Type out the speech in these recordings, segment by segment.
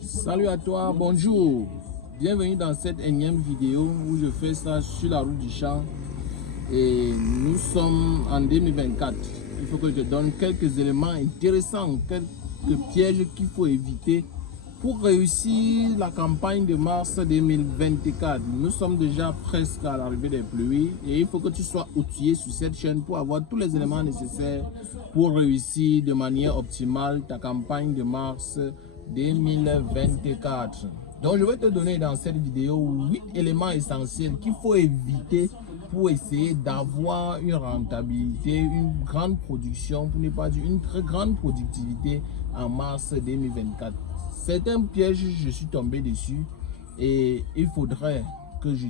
Salut à toi, bonjour. Bienvenue dans cette énième vidéo où je fais ça sur la route du champ. Et nous sommes en 2024. Il faut que je te donne quelques éléments intéressants, quelques pièges qu'il faut éviter pour réussir la campagne de mars 2024. Nous sommes déjà presque à l'arrivée des pluies et il faut que tu sois outillé sur cette chaîne pour avoir tous les éléments nécessaires pour réussir de manière optimale ta campagne de mars 2024. Donc je vais te donner dans cette vidéo 8 éléments essentiels qu'il faut éviter pour essayer d'avoir une rentabilité, une grande production, pour ne pas dire une très grande productivité en mars 2024. C'est un piège, je suis tombé dessus et il faudrait que je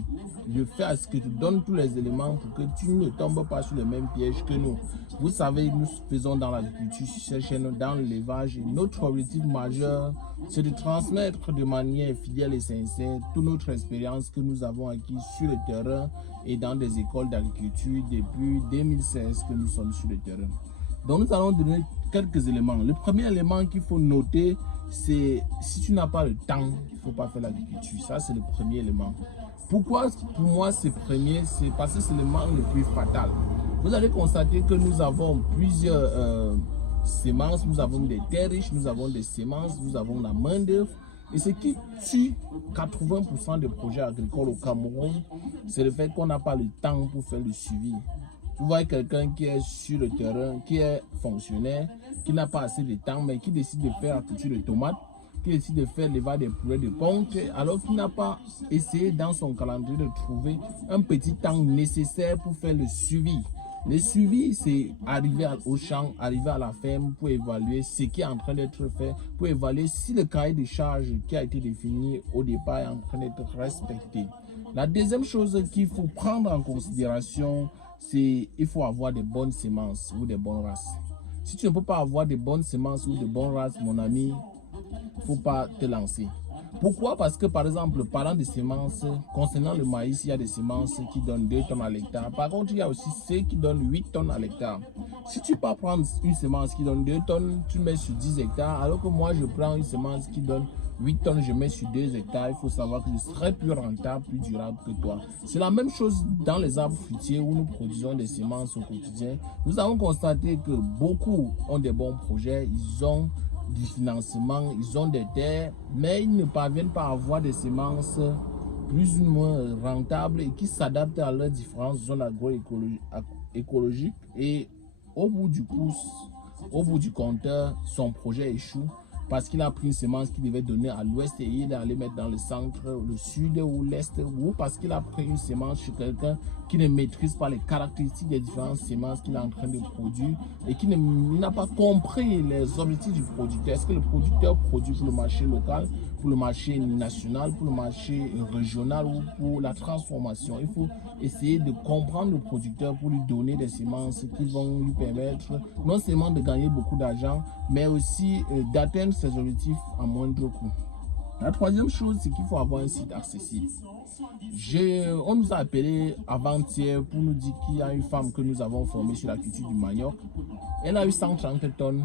fasse, que je te donne tous les éléments pour que tu ne tombes pas sur le même piège que nous. Vous savez, nous faisons dans l'agriculture sur cette chaîne, dans l'élevage, et notre objectif majeur, c'est de transmettre de manière fidèle et sincère toute notre expérience que nous avons acquise sur le terrain et dans des écoles d'agriculture depuis 2016 que nous sommes sur le terrain. Donc nous allons donner quelques éléments. Le premier élément qu'il faut noter, c'est si tu n'as pas le temps, il ne faut pas faire l'agriculture. Ça, c'est le premier élément. Pourquoi pour moi c'est premier? C'est parce que c'est le manque le plus fatal. Vous allez constater que nous avons plusieurs semences, nous avons des terres riches, nous avons des semences, nous avons la main d'œuvre. Et ce qui tue 80% des projets agricoles au Cameroun, c'est le fait qu'on n'a pas le temps pour faire le suivi. Tu vois quelqu'un qui est sur le terrain, qui est fonctionnaire, qui n'a pas assez de temps, mais qui décide de faire la culture de tomates, qui décide de faire l'élevage des poulets de ponte, alors qu'il n'a pas essayé dans son calendrier de trouver un petit temps nécessaire pour faire le suivi. Le suivi, c'est arriver au champ, arriver à la ferme pour évaluer ce qui est en train d'être fait, pour évaluer si le cahier de charges qui a été défini au départ est en train d'être respecté. La deuxième chose qu'il faut prendre en considération, c'est qu'il faut avoir des bonnes semences ou des bonnes races. Si tu ne peux pas avoir des bonnes semences ou de bonnes races, mon ami, il ne faut pas te lancer. Pourquoi? Parce que par exemple, parlant de semences, concernant le maïs, il y a des semences qui donnent 2 tonnes à l'hectare. Par contre, il y a aussi ceux qui donnent 8 tonnes à l'hectare. Si tu peux prendre une semence qui donne 2 tonnes, tu mets sur 10 hectares, alors que moi, je prends une semence qui donne 8 tonnes, je mets sur 2 hectares, il faut savoir que je serai plus rentable, plus durable que toi. C'est la même chose dans les arbres fruitiers où nous produisons des semences au quotidien. Nous avons constaté que beaucoup ont des bons projets, ils ont du financement, ils ont des terres, mais ils ne parviennent pas à avoir des semences plus ou moins rentables et qui s'adaptent à leurs différentes zones agroécologiques. Et au bout du compteur, son projet échoue parce qu'il a pris une semence qu'il devait donner à l'ouest et il est allé mettre dans le centre, le sud ou l'est, ou parce qu'il a pris une semence chez quelqu'un qui ne maîtrise pas les caractéristiques des différentes semences qu'il est en train de produire et qui n'a pas compris les objectifs du producteur. Est-ce que le producteur produit pour le marché local, pour le marché national, pour le marché régional ou pour la transformation? Il faut essayer de comprendre le producteur pour lui donner des semences qui vont lui permettre non seulement de gagner beaucoup d'argent, mais aussi d'atteindre ses objectifs à moindre coût. La troisième chose, c'est qu'il faut avoir un site accessible. On nous a appelé avant-hier pour nous dire qu'il y a une femme que nous avons formée sur la culture du manioc. Elle a eu 130 tonnes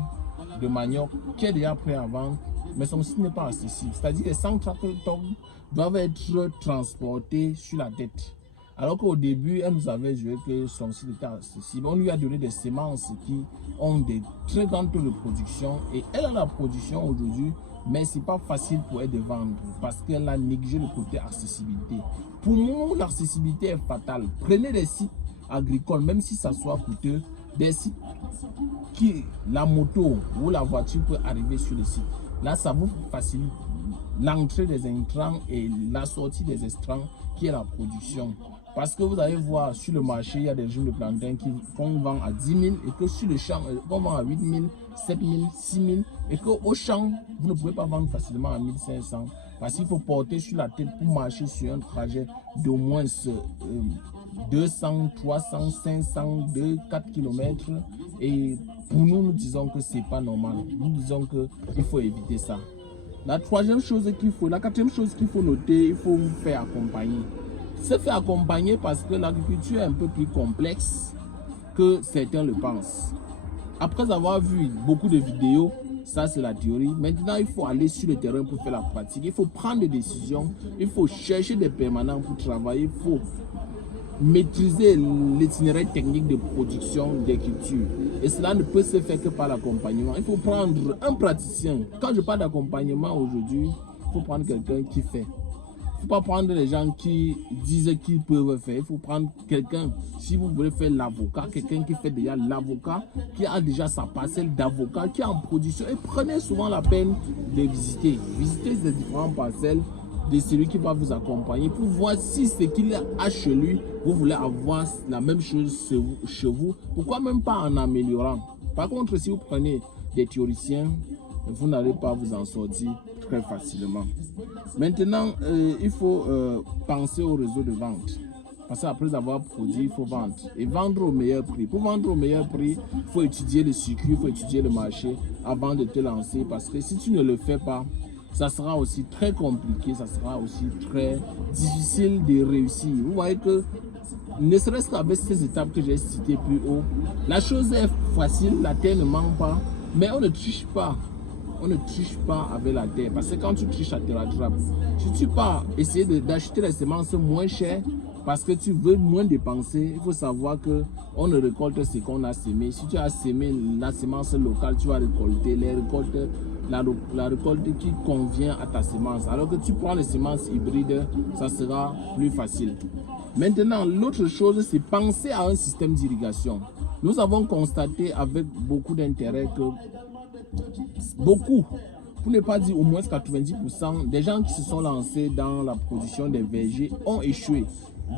de manioc qui est déjà prêt à vendre, mais son site n'est pas accessible. C'est-à-dire que les 130 tonnes doivent être transportées sur la tête. Alors qu'au début, elle nous avait joué que son site était accessible. On lui a donné des semences qui ont des très grandes taux de production et elle a la production aujourd'hui, mais ce n'est pas facile pour elle de vendre parce qu'elle a négligé le côté accessibilité. Pour nous, l'accessibilité est fatale. Prenez des sites agricoles, même si ça soit coûteux, des sites qui la moto ou la voiture peut arriver sur le site. Là, ça vous facilite l'entrée des intrants et la sortie des extrants qui est la production. Parce que vous allez voir sur le marché, il y a des jeunes de plantain qu'on vend à 10 000 et que sur le champ, on vend à 8 000, 7 000, 6 000 et qu'au champ, vous ne pouvez pas vendre facilement à 1 500 parce qu'il faut porter sur la tête pour marcher sur un trajet d'au moins 200, 300, 500, 2, 4 km et pour nous, nous disons que ce n'est pas normal. Nous disons qu'il faut éviter ça. La quatrième chose qu'il faut noter, il faut vous faire accompagner. Se faire accompagner parce que l'agriculture est un peu plus complexe que certains le pensent. Après avoir vu beaucoup de vidéos, Ça, c'est la théorie. Maintenant, il faut aller sur le terrain pour faire la pratique. Il faut prendre des décisions. Il faut chercher des permanents pour travailler. Il faut maîtriser l'itinéraire technique de production d'écriture. Et cela ne peut se faire que par l'accompagnement. Il faut prendre un praticien. Quand je parle d'accompagnement aujourd'hui, il faut prendre quelqu'un qui fait. Il ne faut pas prendre les gens qui disent qu'ils peuvent faire. Il faut prendre quelqu'un, si vous voulez faire l'avocat, quelqu'un qui fait déjà l'avocat, qui a déjà sa parcelle d'avocat, qui est en production. Et prenez souvent la peine de visiter. Visitez ces différentes parcelles de celui qui va vous accompagner pour voir si ce qu'il a chez lui, vous voulez avoir la même chose chez vous. Pourquoi même pas en améliorant? Par contre, si vous prenez des théoriciens, vous n'allez pas vous en sortir très facilement. Maintenant, il faut penser au réseau de vente. Parce qu'après avoir produit, il faut vendre. Et vendre au meilleur prix. Pour vendre au meilleur prix, il faut étudier le circuit, il faut étudier le marché avant de te lancer. Parce que si tu ne le fais pas, ça sera aussi très compliqué, ça sera aussi très difficile de réussir. Vous voyez que, ne serait-ce qu'avec ces étapes que j'ai citées plus haut, la chose est facile, la terre ne manque pas, mais on ne triche pas. On ne triche pas avec la terre, parce que quand tu triches, ça te rattrape. Si tu pars essayer d'acheter les semences moins chères, parce que tu veux moins dépenser, il faut savoir qu'on ne récolte ce qu'on a semé. Si tu as semé la semence locale, tu vas récolter la récolte qui convient à ta semence. Alors que tu prends les semences hybrides, ça sera plus facile. Maintenant, l'autre chose, c'est penser à un système d'irrigation. Nous avons constaté avec beaucoup d'intérêt que beaucoup, pour ne pas dire au moins 90% des gens qui se sont lancés dans la production des vergers ont échoué.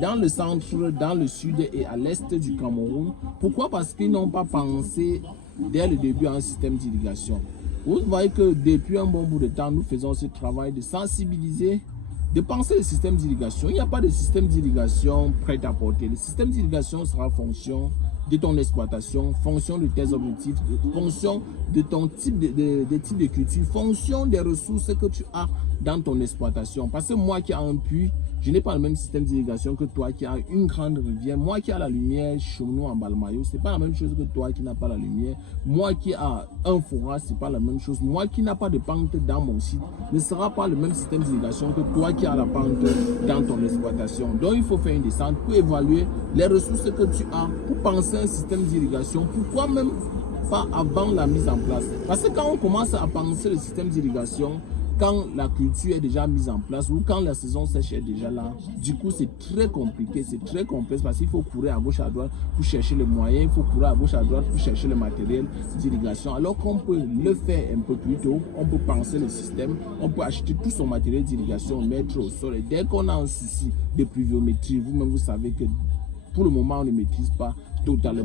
Dans le centre, dans le sud et à l'est du Cameroun. Pourquoi? Parce qu'ils n'ont pas pensé dès le début à un système d'irrigation. Vous voyez que depuis un bon bout de temps, nous faisons ce travail de sensibiliser, de penser le système d'irrigation. Il n'y a pas de système d'irrigation prêt à porter. Le système d'irrigation sera en fonction de ton exploitation, fonction de tes objectifs, fonction de ton type de culture, fonction des ressources que tu as dans ton exploitation. Parce que moi qui ai un puits, je n'ai pas le même système d'irrigation que toi qui as une grande rivière. Moi qui ai la lumière chez nous en Balmayo, ce n'est pas la même chose que toi qui n'as pas la lumière. Moi qui ai un forage, ce n'est pas la même chose. Moi qui n'ai pas de pente dans mon site, ne sera pas le même système d'irrigation que toi qui as la pente dans ton exploitation. Donc il faut faire une descente pour évaluer les ressources que tu as, pour penser un système d'irrigation. Pourquoi même pas avant la mise en place? Parce que quand on commence à penser le système d'irrigation, quand la culture est déjà mise en place ou quand la saison sèche est déjà là, du coup c'est très compliqué, c'est très complexe parce qu'il faut courir à gauche à droite pour chercher les moyens, il faut courir à gauche à droite pour chercher le matériel d'irrigation. Alors qu'on peut le faire un peu plus tôt, on peut penser le système, on peut acheter tout son matériel d'irrigation, mettre au sol. Et dès qu'on a un souci de pluviométrie, vous-même vous savez que pour le moment on ne maîtrise pas totalement.